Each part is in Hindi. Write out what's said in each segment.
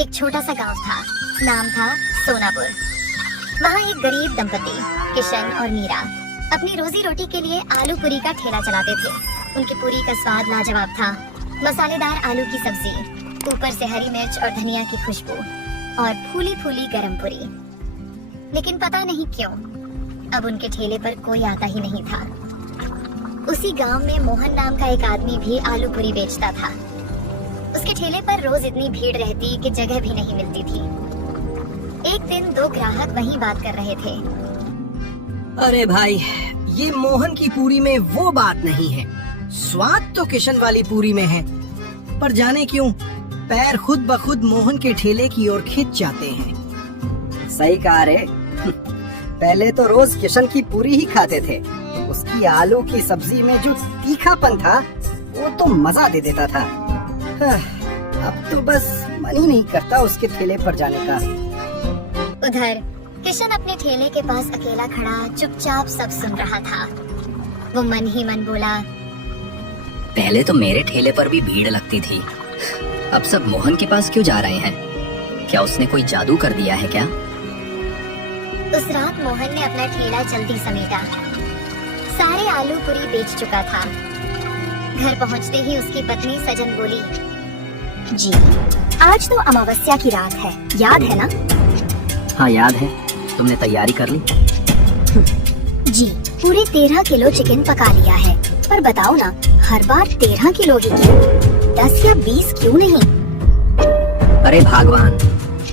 एक छोटा सा गांव था, नाम था सोनापुर। वहाँ एक गरीब दंपति किशन और मीरा अपनी रोजी रोटी के लिए आलू पूरी का ठेला चलाते थे। उनकी पूरी का स्वाद लाजवाब था। मसालेदार आलू की सब्जी, ऊपर से हरी मिर्च और धनिया की खुशबू और फूली फूली गरम पूरी। लेकिन पता नहीं क्यों अब उनके ठेले पर कोई आता ही नहीं था। उसी गांव में मोहन नाम का एक आदमी भी आलू पूरी बेचता था। उसके ठेले पर रोज इतनी भीड़ रहती कि जगह भी नहीं मिलती थी। एक दिन दो ग्राहक वहीं बात कर रहे थे। अरे भाई, ये मोहन की पूरी में वो बात नहीं है। स्वाद तो किशन वाली पूरी में है, पर जाने क्यों पैर खुद ब खुद मोहन के ठेले की ओर खिंच जाते हैं। सही कहा रे। पहले तो रोज किशन की पूरी ही खाते थे। उसकी आलू की सब्जी में जो तीखापन था वो तो मजा दे देता था। अब तो बस मन ही नहीं करता उसके ठेले पर जाने का। उधर किशन अपने ठेले के पास अकेला खड़ा चुपचाप सब सुन रहा था। वो मन ही मन बोला, पहले तो मेरे ठेले पर भी भीड़ लगती थी, अब सब मोहन के पास क्यों जा रहे हैं? क्या उसने कोई जादू कर दिया है क्या? उस रात मोहन ने अपना ठेला जल्दी समेटा। सारे आलू पूरी बेच चुका था। घर पहुंचते ही उसकी पत्नी सजन बोली, जी आज तो अमावस्या की रात है, याद है ना? हाँ याद है। तुमने तैयारी कर ली? जी पूरे 13 किलो चिकन पका लिया है। पर बताओ ना, हर बार 13 किलो ही क्यों? 10 या 20 क्यों नहीं? अरे भगवान,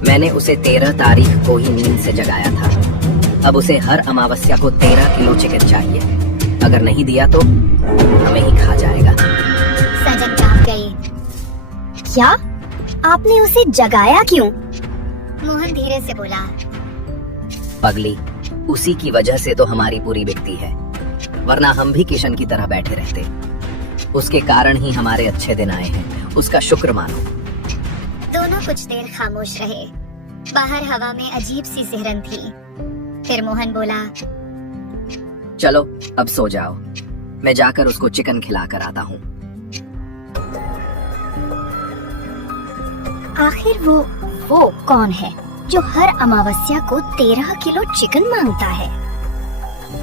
मैंने उसे 13 तारीख को ही नींद से जगाया था। अब उसे हर अमावस्या को 13 किलो चिकन चाहिए। अगर नहीं दिया तो हमें ही खा जाएगा। सजन कांप गई। क्या? आपने उसे जगाया क्यों? मोहन धीरे से बोला, पगली, उसी की वजह से तो हमारी पूरी बिकती है, वरना हम भी किशन की तरह बैठे रहते। उसके कारण ही हमारे अच्छे दिन आए हैं, उसका शुक्र मानो। दोनों कुछ देर खामोश रहे। बाहर हवा में अजीब सी सिहरन थी। फिर मोहन बोला, चलो अब सो जाओ, मैं जाकर उसको चिकन खिला कर आता हूँ। आखिर वो कौन है जो हर अमावस्या को 13 किलो चिकन मांगता है?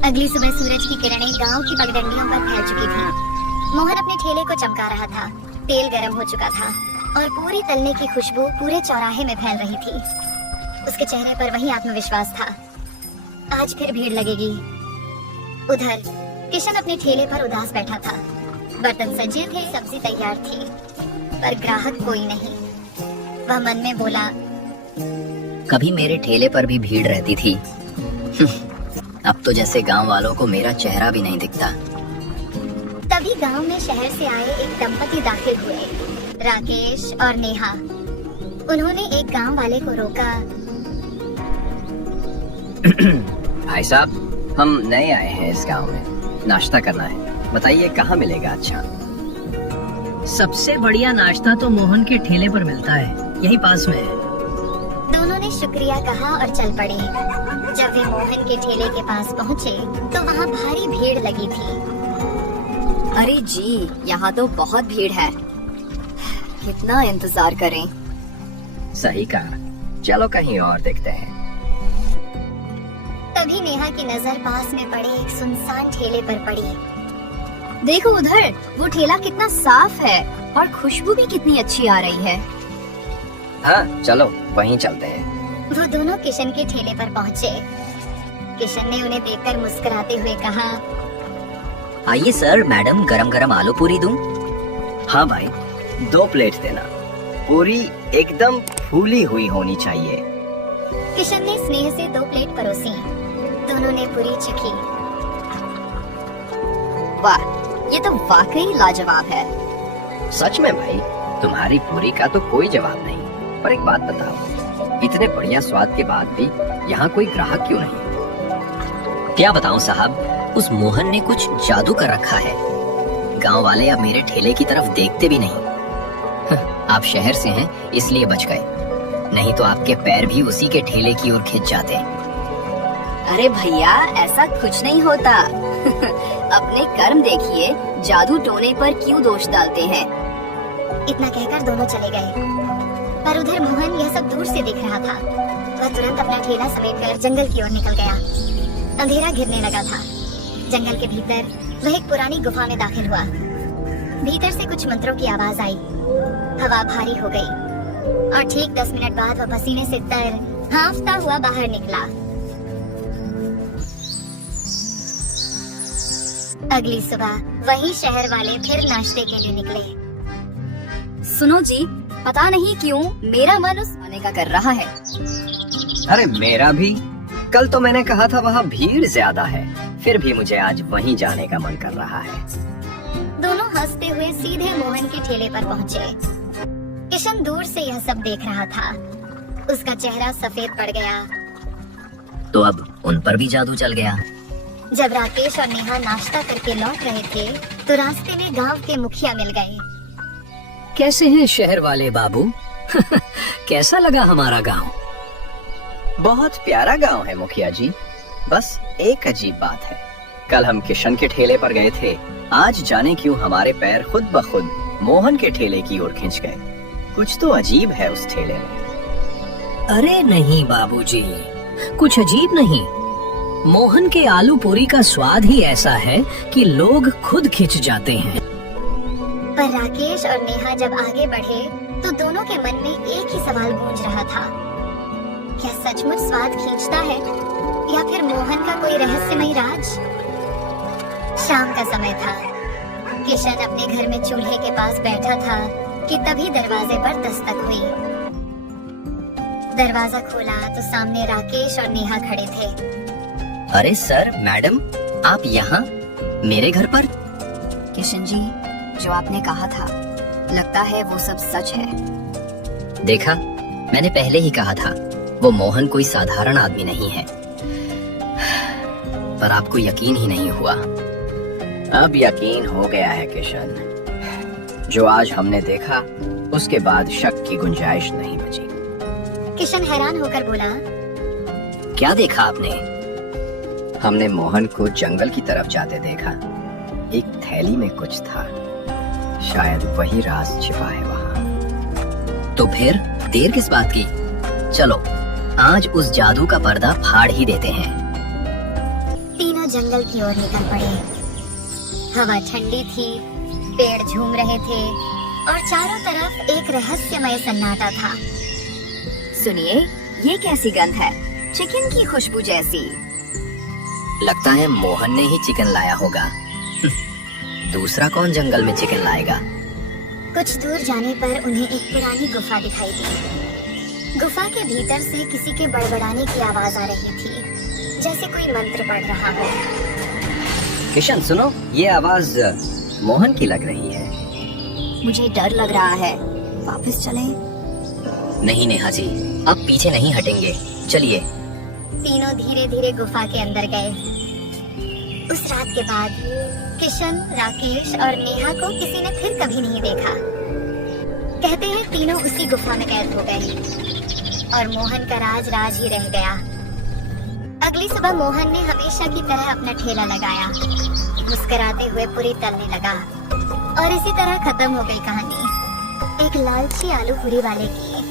अगली सुबह सूरज की किरणें गांव की पगडंडियों पर फैल चुकी थी। मोहन अपने ठेले को चमका रहा था। तेल गर्म हो चुका था और पूरी तलने की खुशबू पूरे चौराहे में फैल रही थी। उसके चेहरे पर वही आत्मविश्वास था, आज फिर भीड़ लगेगी। उधर किशन अपने ठेले पर उदास बैठा था। बर्तन सजे थे, सब्जी तैयार थी, पर ग्राहक कोई नहीं। वह मन में बोला, कभी मेरे ठेले पर भी भीड़ रहती थी। अब तो जैसे गांव वालों को मेरा चेहरा भी नहीं दिखता। तभी गांव में शहर से आए एक दंपति दाखिल हुए, राकेश और नेहा। उन्होंने एक गांव वाले को रोका। भाई साहब, हम नए आए हैं इस गांव में, नाश्ता करना है, बताइए कहाँ मिलेगा अच्छा? सबसे बढ़िया नाश्ता तो मोहन के ठेले पर मिलता है, यही पास में है। दोनों ने शुक्रिया कहा और चल पड़े। जब वे मोहन के ठेले के पास पहुँचे तो वहाँ भारी भीड़ लगी थी। अरे जी, यहाँ तो बहुत भीड़ है, कितना इंतजार करें? सही कहा, चलो कहीं और देखते हैं। तभी नेहा की नजर पास में पड़े एक सुनसान ठेले पर पड़ी। देखो उधर, वो ठेला कितना साफ है और खुशबू भी कितनी अच्छी आ रही है। हाँ चलो वहीं चलते हैं। वो दोनों किशन के ठेले पर पहुँचे। किशन ने उन्हें देखकर मुस्कुराते हुए कहा, आइए सर, मैडम गरम गरम आलू पूरी दूं? हाँ भाई, 2 प्लेट देना। पूरी एकदम फूली हुई होनी चाहिए। किशन ने स्नेह से 2 प्लेट परोसी। दोनों ने पूरी चखी। वाह, ये तो वाकई लाजवाब है। सच में भाई, तुम्हारी पूरी का तो कोई जवाब नहीं। पर एक बात बताओ, इतने बढ़िया स्वाद के बाद भी यहाँ कोई ग्राहक क्यों नहीं? क्या बताऊं साहब, उस मोहन ने कुछ जादू कर रखा है। गांव वाले अब मेरे ठेले की तरफ देखते भी नहीं। आप शहर से हैं इसलिए बच गए, नहीं तो आपके पैर भी उसी के ठेले की ओर खिंच जाते। अरे भैया, ऐसा कुछ नहीं होता। अपने कर्म देखिए, जादू टोने पर क्यों दोष डालते हैं? इतना कहकर दोनों चले गए। पर उधर मोहन यह सब दूर से देख रहा था। वह तुरंत अपना ठेला समेटकर जंगल की ओर निकल गया। अंधेरा घिरने लगा था। जंगल के भीतर वह एक पुरानी गुफा में दाखिल हुआ। भीतर से कुछ मंत्रों की आवाज आई। हवा भारी हो गई और ठीक 10 मिनट बाद वह पसीने से तर हांफता हुआ बाहर निकला। अगली सुबह वही शहर वाले फिर नाश्ते के लिए निकले। सुनो जी, पता नहीं क्यों मेरा मन उस आने का कर रहा है। अरे मेरा भी। कल तो मैंने कहा था वहाँ भीड़ ज्यादा है, फिर भी मुझे आज वहीं जाने का मन कर रहा है। दोनों हंसते हुए सीधे मोहन के ठेले पर पहुँचे। किशन दूर से यह सब देख रहा था। उसका चेहरा सफेद पड़ गया। तो अब उन पर भी जादू चल गया। जब राकेश और नेहा नाश्ता करके लौट रहे थे तो रास्ते में गांव के मुखिया मिल गए। कैसे हैं शहर वाले बाबू? कैसा लगा हमारा गांव? बहुत प्यारा गांव है मुखिया जी। बस एक अजीब बात है, कल हम किशन के ठेले पर गए थे, आज जाने क्यों हमारे पैर खुद ब खुद मोहन के ठेले की ओर खिंच गए। कुछ तो अजीब है उस ठेले में। अरे नहीं बाबूजी, कुछ अजीब नहीं। मोहन के आलू पूरी का स्वाद ही ऐसा है कि लोग खुद खिंच जाते हैं। पर राकेश और नेहा जब आगे बढ़े तो दोनों के मन में एक ही सवाल गूंज रहा था, क्या सचमुच स्वाद खींचता है या फिर मोहन का कोई रहस्यमयी राज? शाम का समय था। किशन अपने घर में चूल्हे के पास बैठा था कि तभी दरवाजे पर दस्तक हुई। दरवाजा खोला तो सामने राकेश और नेहा खड़े थे। अरे सर, मैडम, आप यहाँ मेरे घर पर? किशन जी, जो आपने कहा था, लगता है वो सब सच है। देखा, मैंने पहले ही कहा था, वो मोहन कोई साधारण आदमी नहीं है। पर आपको यकीन ही नहीं हुआ। अब यकीन हो गया है किशन। जो आज हमने देखा उसके बाद शक की गुंजाइश नहीं बची। किशन हैरान होकर बोला, क्या देखा आपने? हमने मोहन को जंगल की तरफ जाते देखा। एक थैली में कुछ था, शायद वही राज छिपा है वहाँ। तो फिर देर किस बात की? चलो आज उस जादू का पर्दा फाड़ ही देते हैं। तीनों जंगल की ओर निकल पड़े। हवा ठंडी थी, पेड़ झूम रहे थे और चारों तरफ एक रहस्यमय सन्नाटा था। सुनिए, ये कैसी गंध है? चिकन की खुशबू जैसी। लगता है मोहन ने ही चिकन लाया होगा। दूसरा कौन जंगल में चिकन लाएगा? कुछ दूर जाने पर उन्हें एक पुरानी गुफा दिखाई दी। गुफा के भीतर से किसी के बड़बड़ाने की आवाज आ रही थी, जैसे कोई मंत्र पढ़ रहा हो। किशन सुनो, ये आवाज मोहन की लग रही है। मुझे डर लग रहा है, वापस चलें? नहीं नेहा जी, अब पीछे नहीं हटेंगे, चलिए। तीनों धीरे धीरे गुफा के अंदर गए। उस रात के बाद किशन, राकेश और नेहा को किसी ने फिर कभी नहीं देखा। कहते हैं तीनों उसी गुफा में कैद हो गए और मोहन का राज राज ही रह गया। अगली सुबह मोहन ने हमेशा की तरह अपना ठेला लगाया, मुस्कुराते हुए पूरी तलने लगा और इसी तरह खत्म हो गई कहानी एक लालची आलू पूरी वाले की।